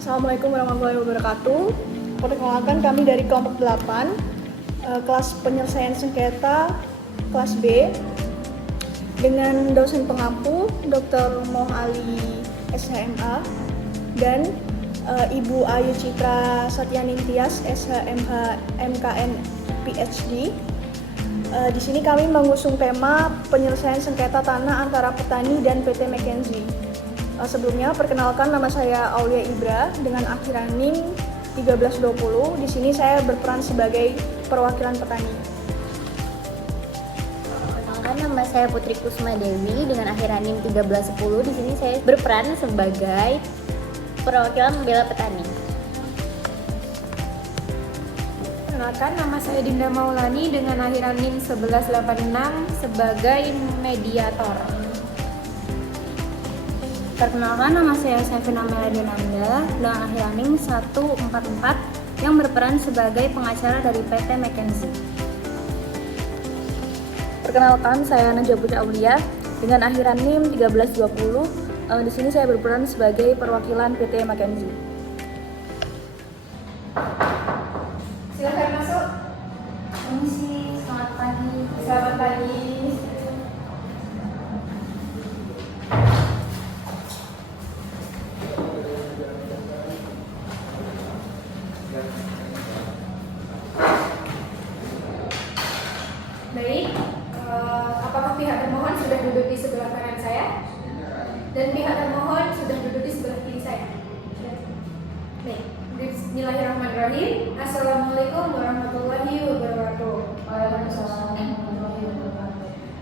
Assalamualaikum warahmatullahi wabarakatuh. Perkenalkan, kami dari kelompok 8, kelas penyelesaian sengketa kelas B, dengan dosen pengampu Dr. Moh Ali SHMA dan Ibu Ayu Citra Satyaning Tias SHMH MKN PhD. Di sini kami mengusung tema penyelesaian sengketa tanah antara petani dan PT McKinsey. Sebelumnya, perkenalkan, nama saya Aulia Ibra dengan akhiran NIM 1320. Di sini saya berperan sebagai perwakilan petani. Perkenalkan, nama saya Putri Kusma Dewi dengan akhiran NIM 1310. Di sini saya berperan sebagai perwakilan membela petani. Perkenalkan, nama saya Dinda Maulani dengan akhiran NIM 1186 sebagai mediator. Perkenalkan, nama saya Sevina Meladinanda dengan akhiran NIM 144 yang berperan sebagai pengacara dari PT McKinsey. Perkenalkan, saya Najwa Putri Aulia dengan akhiran NIM 1320. Di sini saya berperan sebagai perwakilan PT McKinsey. Silakan masuk. Permisi, selamat pagi. Selamat pagi. Baik, apakah pihak termohon sudah duduk di sebelah kanan saya? Dan pihak termohon sudah duduk di sebelah kiri saya? Baik, bismillahirrahmanirrahim. Assalamualaikum warahmatullahi wabarakatuh.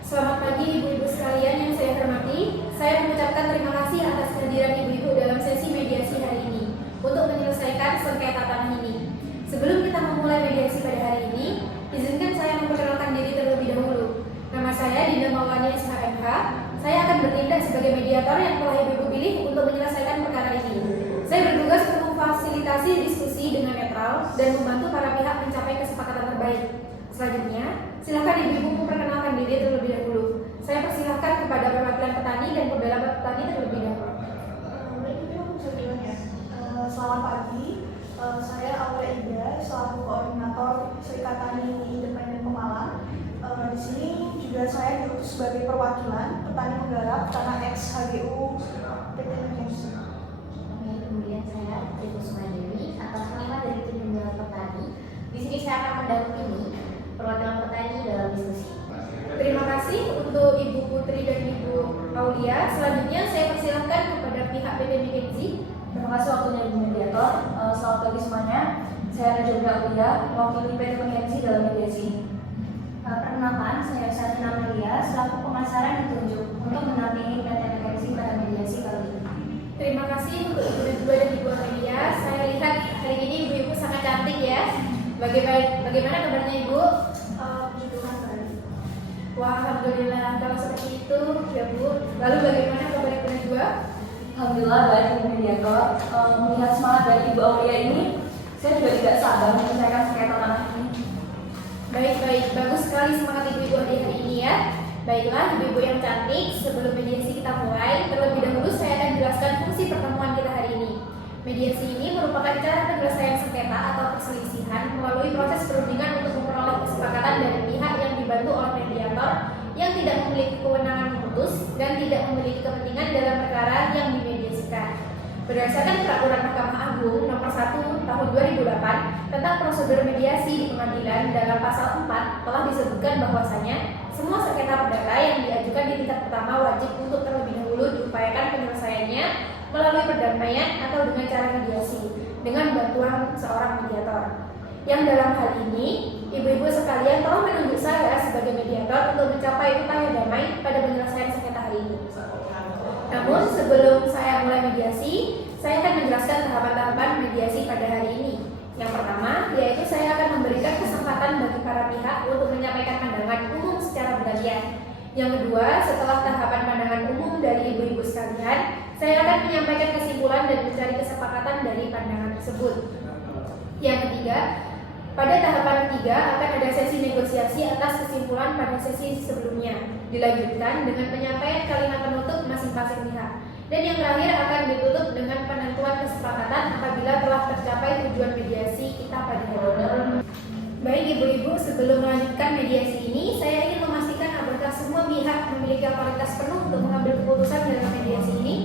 Selamat pagi ibu-ibu sekalian yang saya hormati. Saya mengucapkan terima kasih atas kehadiran ibu-ibu dalam sesi mediasi hari ini untuk menyelesaikan sengketa tanah ini. Sebelum kita memulai mediasi pada hari ini, izinkan saya memperkenalkan diri terlebih dahulu. Nama saya Dinda Maulani SHMH. Saya akan bertindak sebagai mediator yang telah ibu-ibu pilih untuk menyelesaikan perkara ini. Saya bertugas untuk memfasilitasi diskusi dengan netral dan membantu para pihak mencapai kesepakatan terbaik. Selanjutnya, silakan ibu-ibu memperkenalkan diri terlebih dahulu. Saya persilahkan kepada perwakilan petani dan pembela petani terlebih dahulu. Selamat pagi, saya Aulia Ibra selaku koordinator Serikat Tani Independen Pemalang. Di sini juga saya diutus sebagai perwakilan petani menggarap tanah ex HGU PT McKinsey. Kemudian saya Putri Kusma Dewi atas nama dari tim pembela petani. Di sini saya akan mendampingi perwakilan petani dalam diskusi. Terima kasih untuk Ibu Putri dan Ibu Aulia. Selanjutnya saya persilahkan kepada pihak PT McKinsey. Terima kasih waktunya Ibu Mediator. Selamat pagi semuanya. Saya Najwa Aulia, mewakili PT McKinsey dalam mediasi ini. Perkenalkan, saya Satina Melia selaku pengacara ditunjuk untuk mendampingi PT McKinsey pada mediasi kali ini. Terima kasih untuk Ibu Najwa dan Ibu Aulia. Saya lihat hari ini ibu-ibu sangat cantik ya. Bagaimana kabarnya Ibu? Puji Tuhan, baik. Wah, alhamdulillah. Kalau seperti itu ya Bu. Lalu bagaimana kabar Ibu Najwa? Alhamdulillah baik Ibu Mediator. Melihat semangat dari Ibu Aulia ini, saya juga tidak sabar menyelesaikan sengketa tanah ini. Baik, bagus sekali semangat ibu-ibu di hari ini ya. Baiklah ibu-ibu yang cantik, sebelum mediasi kita mulai, terlebih dahulu saya akan jelaskan fungsi pertemuan kita hari ini. Mediasi ini merupakan cara penyelesaian sengketa atau perselisihan melalui proses perundingan untuk memperoleh kesepakatan dari pihak yang dibantu oleh mediator yang tidak memiliki kewenangan memutus dan tidak memiliki kepentingan dalam perkara yang dimediasikan. Berdasarkan Peraturan Mahkamah Agung Nomor 1 Tahun 2008 tentang prosedur mediasi di pengadilan, dalam pasal 4 telah disebutkan bahwasanya semua sengketa perdata yang diajukan di tingkat pertama wajib untuk terlebih dahulu diupayakan penyelesaiannya melalui perdamaian atau dengan cara mediasi dengan bantuan seorang mediator. Yang dalam hal ini, ibu-ibu sekalian telah menunjuk saya sebagai mediator untuk mencapai upaya damai pada penyelesaian sengketa hari ini. Namun sebelum saya mulai mediasi, saya akan menjelaskan tahapan-tahapan mediasi pada hari ini. Yang pertama, yaitu saya akan memberikan kesempatan bagi para pihak untuk menyampaikan pandangan umum secara bergantian. Yang kedua, setelah tahapan pandangan umum dari ibu-ibu sekalian, saya akan menyampaikan kesimpulan dan mencari kesepakatan dari pandangan tersebut. Yang ketiga, pada tahapan ketiga akan ada sesi negosiasi atas kesimpulan pada sesi sebelumnya, dilanjutkan dengan penyampaian kalimat penutup masing-masing pihak. Dan yang terakhir akan ditutup dengan penentuan kesepakatan apabila ibu-ibu, sebelum melanjutkan mediasi ini, saya ingin memastikan apakah semua pihak memiliki otoritas penuh untuk mengambil keputusan dalam mediasi ini.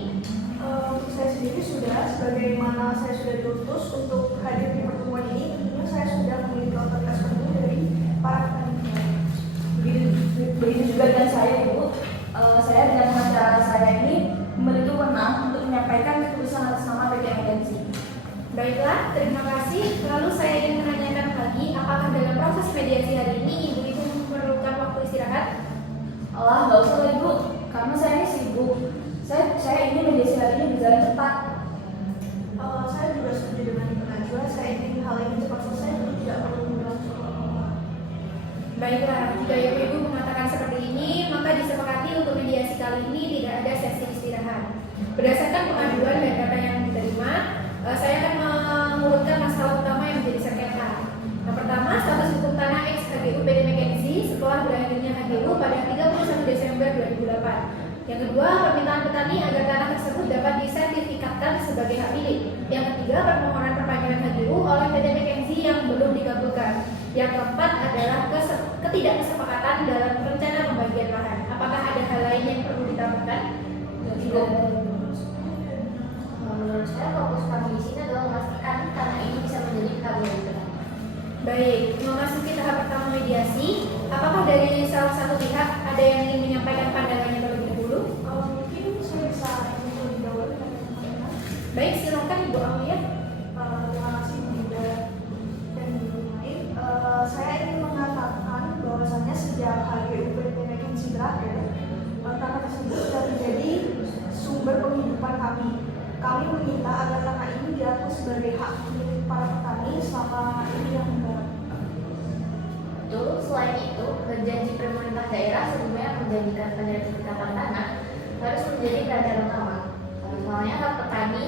Untuk saya sendiri sudah, sebagaimana saya sudah diutus untuk hadir di pertemuan ini, tentunya saya sudah memiliki otoritas penuh dari para panitia. Begitu juga dengan saya, Ibu. Saya dengan acara saya ini memiliki wewenang untuk menyampaikan keputusan atas nama PT McKinsey. Baiklah, terima kasih. Lalu saya ingin menanyakan lagi, apakah dalam proses mediasi hari ini ibu-ibu memerlukan waktu istirahat? Allah, nggak usah lah, Ibu, karena saya ini sibuk. Saya ingin mediasi hari ini berjalan cepat. Saya juga setuju dengan Ibu Najwa. Saya ingin hal ini cepat selesai, jadi tidak perlu berlangsung lama. Baiklah, jika ibu-ibu mengatakan seperti ini, maka disepakati untuk mediasi kali ini tidak ada sesi istirahat. Berdasarkan pengaduan dan data yang diterima, saya akan mengurutkan masalah utama yang menjadi sengketa. Yang pertama, status hukum tanah ex HGU PT McKinsey setelah berakhirnya HGU pada 31 Desember 2008. Yang kedua, permintaan petani agar tanah tersebut dapat disertifikatkan sebagai hak milik. Yang ketiga, permohonan perpanjangan HGU oleh PT McKinsey yang belum dikabulkan. Yang keempat adalah ketidakkesepakatan dalam rencana pembagian lahan. Apakah ada hal lain yang perlu ditambahkan? Tidak. Menurut saya fokus kami di sini adalah memastikan tanah ini bisa menjadi hak milik petani. Baik, memasuki tahap pertama mediasi, apakah dari salah satu pihak ada yang ingin menyampaikan pandangannya terlebih dahulu? Mungkin saya bisa lebih dahulu dari teman-teman. Baik, silakan Ibu Aulia. Terima kasih Bu Yuda dan Ibu lain. Saya ingin mengatakan bahwasannya sejak HGU PT McKinsey berakhir, tanah tersebut sudah menjadi sumber penghidupan kami. Kami meminta agar tanah ini diatur sebagai hak milik para petani selama ini yang menggarap. Betul, selain itu, janji pemerintah daerah sebelumnya menjanjikan penyertifikatan tanah harus menjadi perhatian utama. Misalnya hak petani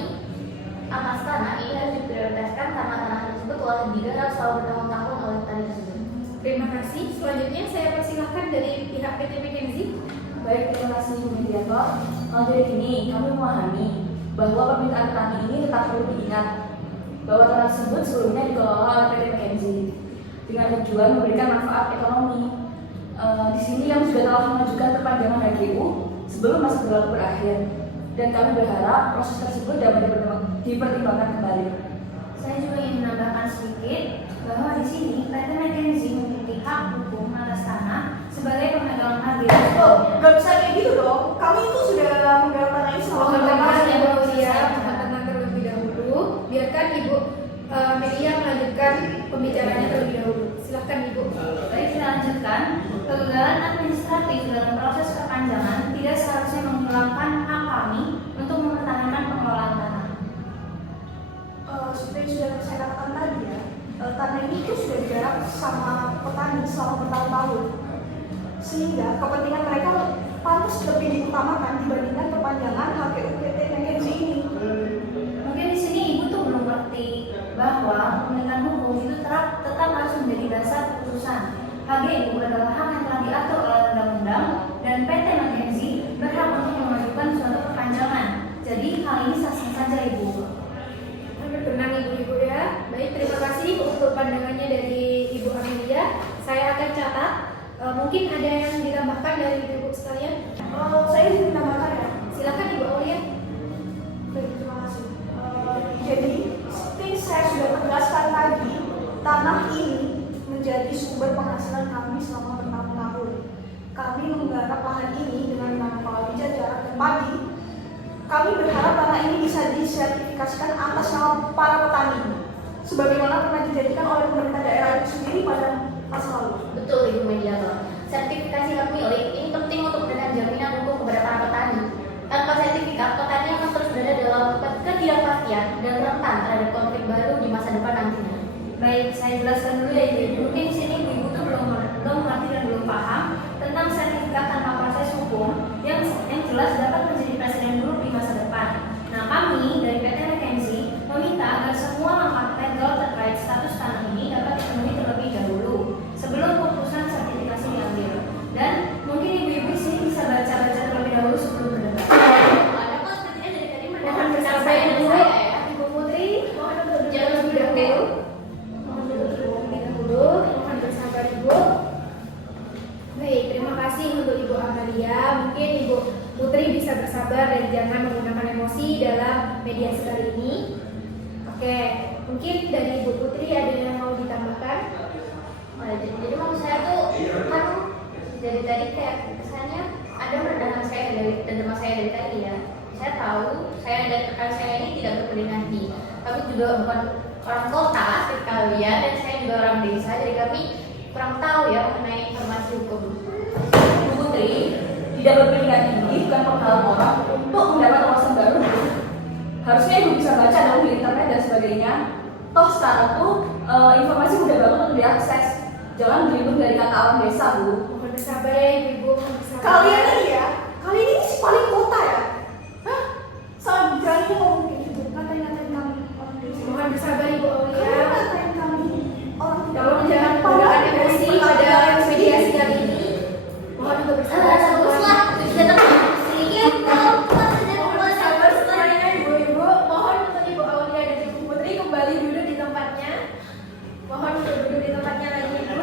atas tanah ini harus diprioritaskan karena tanah tersebut telah digarap selama bertahun-tahun oleh petani tersebut. Terima kasih. Selanjutnya saya persilahkan dari pihak PT McKinsey. Baik, terima kasih Bu Mediator. Dari ini kami memahami bahwa permintaan petani ini tetap perlu diingat bahwa tanah tersebut sebelumnya dikelola oleh PT McKinsey dengan tujuan memberikan manfaat ekonomi. Di sini kami juga telah mengajukan perpanjangan HGU sebelum masa berlaku berakhir, dan kami berharap proses tersebut dapat dipertimbangkan kembali. Saya juga ingin menambahkan sedikit bahwa di sini PT McKinsey memiliki hak hukum atas tanah sebagai pemegang HGU. Gak bisa kayak gitu dong. Kami itu sudah menggarap tanah ini selama Mohon berapa maaf tahun. Ibu Aulia, mohon tenang terlebih dahulu. Biarkan Ibu Melia melanjutkan pembicaraannya terlebih dahulu. Silahkan Ibu. Baik, saya lanjutkan. Kegagalan administratif dalam proses perpanjangan tidak seharusnya menghilangkan hak kami untuk mempertahankan pengelolaan tanah. Seperti yang sudah saya katakan tadi ya, tanah ini itu sudah digarap sama petani selama bertahun-tahun, sehingga kepentingan mereka pantas lebih diutamakan dibandingkan perpanjangan HGU PT McKinsey ini. Mungkin di sini ibu tuh belum ngerti bahwa penegakan hukum itu tetap harus menjadi dasar keputusan. HGU adalah hak yang telah diatur oleh undang-undang dan PT McKinsey berhak untuk mengajukan suatu perpanjangan. Jadi hal ini sah-sah saja ibu. Berkenan Ibu-ibu ya. Baik, terima kasih untuk pandangannya dari Ibu Amelia. Saya akan catat. Mungkin ada yang ditambahkan dari Ibu sekalian. Saya ingin menambahkan ya. Silakan Ibu Aulia. Baik, terima kasih. Jadi, seperti saya sudah tegaskan tadi, tanah ini menjadi sumber penghasilan kami selama bertahun-tahun. Kami menggarap lahan ini dengan menanam palawija, jarak, dan padi. Kami berharap tanah ini bisa disertifikasikan atas nama para petani, sebagaimana pernah dijanjikan oleh pemerintah daerah itu sendiri pada masa lalu. Betul Ibu Mediator. Sertifikasi hak milik ini penting untuk memberikan jaminan hukum kepada para petani. Tanpa sertifikat, petani akan terus berada dalam ketidakpastian dan rentan terhadap konflik baru di masa depan nantinya. Baik, saya jelaskan dulu ya ibu. Mungkin di sini ibu tuh belum mengerti dan belum paham tentang sertifikat tanpa proses hukum yang jelas dapat menjadi presiden buruk di masa depan. Nah, kami dari PT McKinsey meminta agar semua langkah legal terkait status tanah ini dapat dipenuhi terlebih dahulu sebelum keputusan sertifikasi diambil. Dan mungkin ibu-ibu di sini bisa baca-baca terlebih dahulu sebelum berdebat. Ada kok sepertinya dari tadi Mohon mendengar bersabar saya dan dulu. saya ya. Ibu Putri, mohon untuk Jangan terlebih terlebih dahulu. dahulu. Mohon duduk terlebih dahulu. Mohon bersabar. kami juga bukan orang kota seperti kalian, dan saya juga orang desa, jadi kami kurang tahu ya mengenai informasi hukum. Bu Putri, tidak berpendidikan tinggi bukan penghalang orang untuk mendapat wawasan baru. Harusnya ibu bisa baca dong di internet dan sebagainya. Toh sekarang tuh informasi mudah banget untuk diakses. Jangan berlindung dari kata orang desa, Bu. Mohon bersabar ya ibu-ibu, mohon bersabar. Kalian ini ya, kalian ini si paling kota ya? Hah? Sangat berani ngomong kayak gitu, ngatain kami orang desa. Mohon bersabar ibu Kalian Aulia. ngatain kami orang Tolong tidak jangan padahal menggunakan emosi pada mediasi kali ini. Mohon untuk bersabar Baguslah, sudah terima sedikit. Mohon bersabar semuanya ibu-ibu. Mohon untuk Ibu Aulia dan Ibu Putri kembali duduk di tempatnya. Mohon untuk duduk di tempatnya lagi ibu.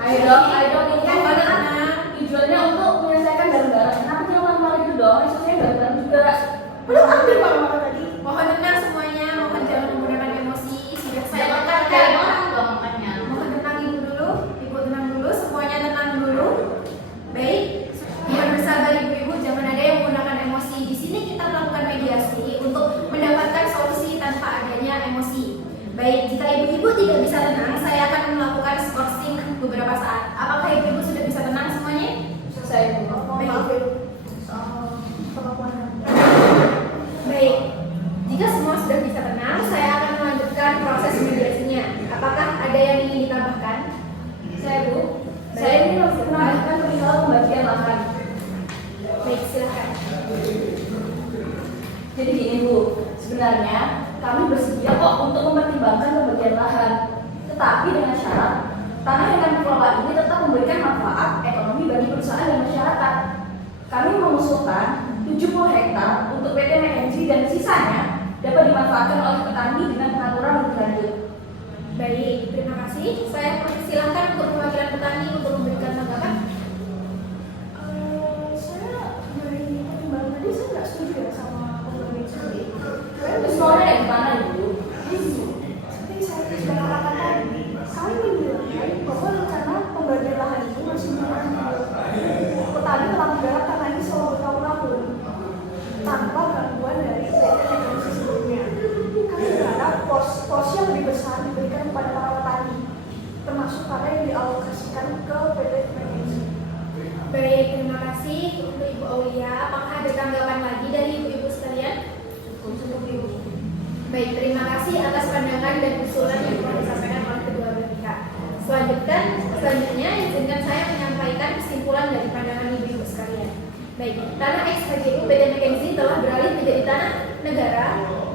Ayo dong, ini kan Mohon karena anak. tujuannya untuk menyelesaikan bareng-bareng. Kenapa jangan lama-lama gitu dong? Maksudnya bareng-bareng juga. Belum ambil marah-marah tadi. Mohon tenang semuanya. Mohon jangan menggunakan emosi. Sudah saya Saya makan katakan. dari orang dong makannya. Mohon tenang ibu dulu, ibu tenang dulu, semuanya tenang dulu. Baik, mohon bersabar ibu-ibu, jangan ada yang menggunakan emosi. Di sini kita melakukan mediasi untuk mendapatkan solusi tanpa adanya emosi. Baik, jika ibu-ibu tidak bisa tenang, saya akan melakukan skorsing beberapa saat. Apakah ibu-ibu sudah bisa tenang semuanya? Selesai, Bu. Mohon maaf ya, Bu. Soal pengakuan kami. Baik, jika semua sudah bisa tenang, saya akan melanjutkan proses mediasinya. Apakah ada yang ingin ditambahkan? Saya, Bu. Saya ini menambahkan perihal pembagian lahan. Baik, silakan. Jadi gini, Bu. Sebenarnya kami bersedia kok untuk mempertimbangkan pembagian lahan. Tetapi dengan syarat tanah yang kami kelola ini tetap memberikan manfaat ekonomi bagi perusahaan dan masyarakat. Kami mengusulkan 70 hektar untuk PT McKinsey dan sisanya dapat dimanfaatkan oleh petani dengan pengaturan lebih lanjut. Baik, terima kasih. Saya persilahkan untuk perwakilan petani untuk memberikan tanggapan. Saya dari pertimbangan tadi saya nggak setuju ya sama pembagian sendiri. Terus maunya kayak gimana, Ibu? Seperti saya sudah katakan tadi, kami menilai bahwa rencana pembagian lahan itu masih menunggu petani telah menggarap tanah ini selama bertahun-tahun tanpa gangguan dari PT McKinsey sebelumnya. Kami berharap porsi yang lebih besar diberikan kepada para petani, termasuk karena yang dialokasikan ke PT McKinsey. Baik, terima kasih untuk Ibu Aulia. Apakah ada tanggapan lagi dari ibu-ibu sekalian? Cukup, Ibu. Baik, terima kasih atas pandangan dan usulan yang telah disampaikan oleh kedua belah pihak. Selanjutnya, izinkan saya menyampaikan kesimpulan dari pandangan ibu-ibu sekalian. Baik, tanah ex-HGU PT McKinsey telah beralih menjadi tanah negara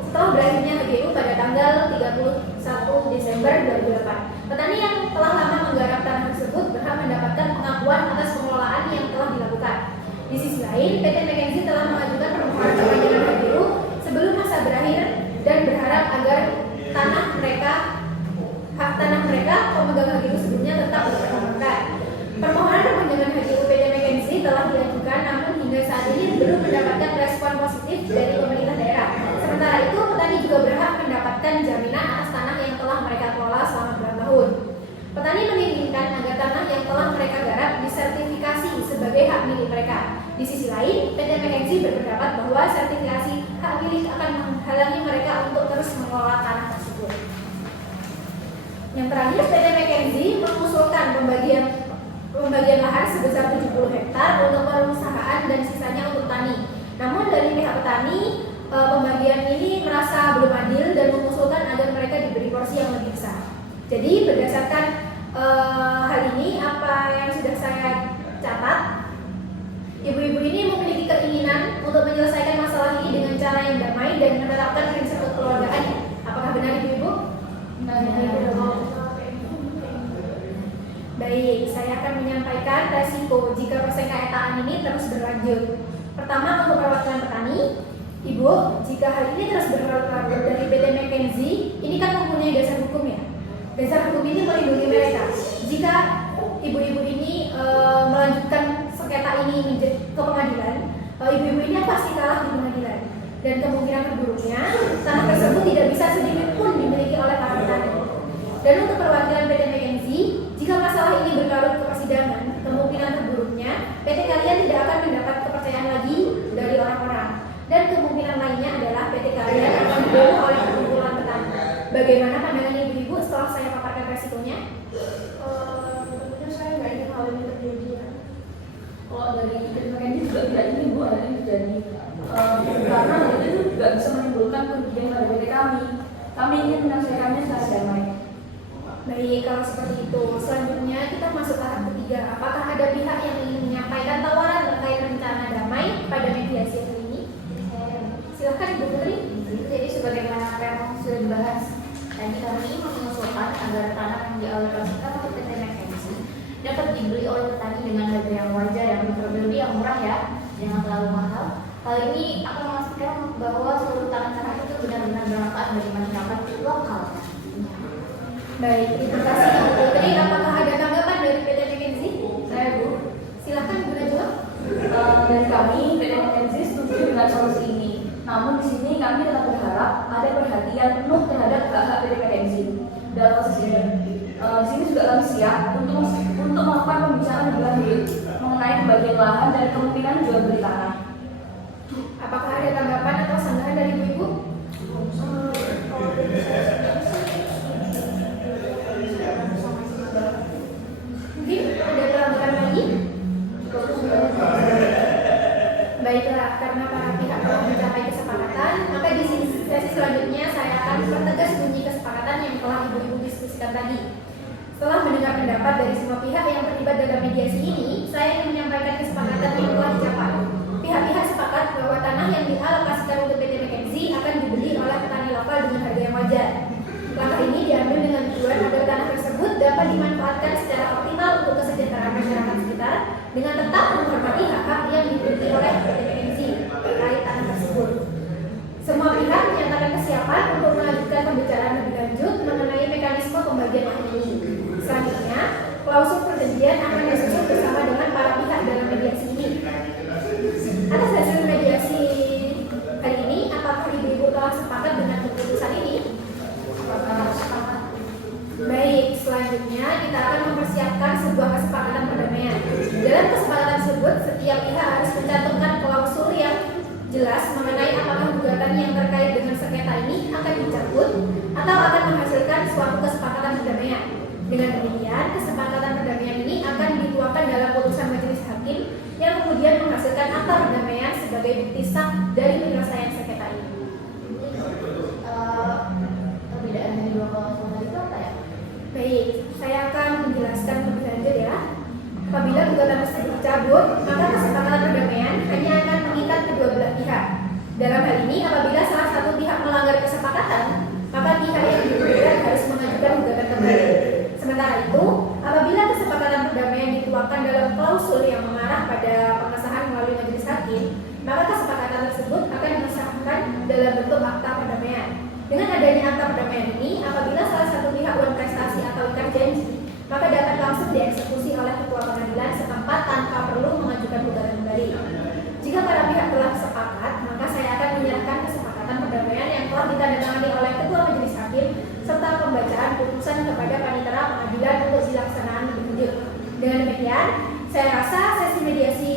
setelah berakhirnya HGU pada tanggal 31 Desember 2008. Petani yang telah lama menggarap tanah tersebut berhak mendapatkan pengakuan atas pengelolaan yang telah dilakukan. Di sisi lain, PT McKinsey telah mengajukan permohonan perpanjangan HGU sebelum masa berakhir dan berharap agar hak tanah mereka pemegang HGU sebelumnya tetap dipertahankan. Permohonan perpanjangan HGU PT McKinsey telah diajukan, namun hingga saat ini belum mendapatkan respon positif dari pemerintah daerah. Sementara itu, petani juga berhak mendapatkan jaminan atas tanah yang telah mereka kelola selama bertahun. Petani menginginkan agar tanah yang telah mereka garap disertifikasi sebagai hak milik mereka. Di sisi lain, PT McKinsey berpendapat bahwa sertifikasi hak milik akan menghalangi mereka untuk terus mengelola tanah tersebut. Yang terakhir, PT McKinsey mengusulkan pembagian lahan sebesar 70 hektar untuk perusahaan dan sisanya untuk tani. Namun dari pihak petani, pembagian ini merasa belum adil dan mengusulkan agar mereka diberi porsi yang lebih besar. Jadi berdasarkan hal ini, apa yang sudah saya catat, ibu-ibu ini memiliki keinginan untuk menyelesaikan masalah ini dengan cara yang damai dan menerapkan prinsip kekeluargaan. Apakah benar ibu-ibu? Baik, saya akan menyampaikan resiko jika persengketaan ini terus berlanjut. Pertama, untuk perwakilan petani, Ibu, jika hal ini terus berlarut-larut dari PT McKinsey, ini kan mempunyai dasar hukum ya. Dasar hukum ini melindungi mereka. Jika ibu-ibu ini melanjutkan sengketa ini ke pengadilan, ibu-ibu ini pasti kalah di pengadilan. Dan kemungkinan terburuknya, tanah tersebut tidak bisa sedikit pun dimiliki oleh para petani. Dan untuk perwakilan PT McKinsey, jika masalah ini berlarut ke persidangan, kemungkinan terburuknya PT kalian tidak akan mendapat kepercayaan lagi dari orang-orang. Dan kemungkinan lainnya adalah Bagaimana pandangan ibu-ibu setelah saya paparkan resikonya? Tentunya saya nggak ingin hal ini terjadi ya. Kalau dari Ketua Kenji juga tidak ingin Bu hal ini terjadi. Karena hal itu juga bisa menimbulkan kerugian pada PT kami. Kami ingin menyelesaikannya secara damai. Baik, kalau seperti itu, selanjutnya kita masuk tahap ketiga. Apakah ada pihak yang ingin menyampaikan tawaran terkait rencana damai pada mediasi hari ini? Silahkan Ibu Putri. Jadi sebagaimana apa yang sudah dibahas tadi, kami mengusulkan agar tanah yang dialokasikan untuk PT McKinsey dapat dibeli oleh petani dengan harga yang wajar, yang terlebih yang murah ya, jangan terlalu mahal. Hal ini akan memastikan bahwa seluruh tanah-tanah itu benar-benar bermanfaat bagi masyarakat lokal. Baik, terima kasih Ibu Putri. Apakah ada tanggapan dari PT McKinsey? Saya Bu, Silahkan Bu Najwa. dari kami PT McKinsey setuju dengan solusi ini. Namun di sini kami tetap berharap ada perhatian penuh terhadap hak-hak PT McKinsey dalam proses ini. Di sini juga kami siap untuk melakukan pembicaraan lebih lanjut mengenai pembagian lahan dan kemungkinan jual beli tanah. Apakah ada tanggapan atau sanggahan dari Ibu? Mungkin ada tambahan lagi? Baiklah, karena para pihak telah mencapai kesepakatan, maka di sesi selanjutnya saya akan mempertegas bunyi kesepakatan yang telah ibu-ibu diskusikan tadi. Setelah mendengar pendapat dari semua pihak yang terlibat dalam mediasi ini, saya ingin menyampaikan kesepakatan yang telah dicapai. Pihak-pihak sepakat bahwa tanah yang dialokasikan untuk PT McKinsey akan dibeli oleh petani lokal dengan harga yang wajar. Langkah ini diambil dengan tujuan agar tanah tersebut dapat dimanfaatkan secara optimal untuk kesejahteraan masyarakat sekitar dengan tetap menghormati hak-hak yang dimiliki oleh PT McKinsey terkait tanah tersebut. Semua pihak menyatakan kesiapan untuk melanjutkan pembicaraan lebih lanjut mengenai mekanisme pembagian lahan ini. Selanjutnya, klausul perjanjian akan disusun bersama dengan para pihak dalam mediasi ini. Atas hasil mediasi hari ini, apakah ibu-ibu telah sepakat dengan keputusan ini? Baik, selanjutnya kita akan mempersiapkan sebuah kesepakatan perdamaian. Dalam kesepakatan tersebut, setiap pihak harus mencantumkan klausul yang jelas mengenai apakah gugatan yang terkait dengan sengketa ini akan dicabut atau akan menghasilkan suatu kesepakatan perdamaian. Dengan demikian, kesepakatan perdamaian ini akan dituangkan dalam putusan majelis hakim yang kemudian menghasilkan akta perdamaian sebagai bukti sah dari penyelesaian sengketa ini. Perbedaan dari dua klausul tadi itu apa ya? Baik, saya akan menjelaskan lebih lanjut ya. Apabila gugatan tersebut dicabut, maka kesepakatan perdamaian hanya akan mengikat kedua belah pihak. Dalam hal ini, apabila salah satu pihak melanggar kesepakatan, maka pihak yang digugat harus mengajukan gugatan kembali. Sementara itu, apabila kesepakatan perdamaian dituangkan dalam klausul yang mengarah pada pengesahan melalui majelis hakim, maka kesepakatan tersebut akan disahkan dalam bentuk akta perdamaian. Dengan adanya akta perdamaian ini, apabila salah satu pihak prestasi atau ikat janji, maka dapat langsung dieksekusi oleh ketua pengadilan setempat tanpa perlu mengajukan gugatan kembali. Jika para pihak telah sepakat, maka saya akan menyerahkan kesepakatan perdamaian yang telah ditandatangani oleh ketua majelis hakim serta pembacaan putusan kepada panitera pengadilan untuk dilaksanaan lebih lanjut. Dengan demikian, saya rasa sesi mediasi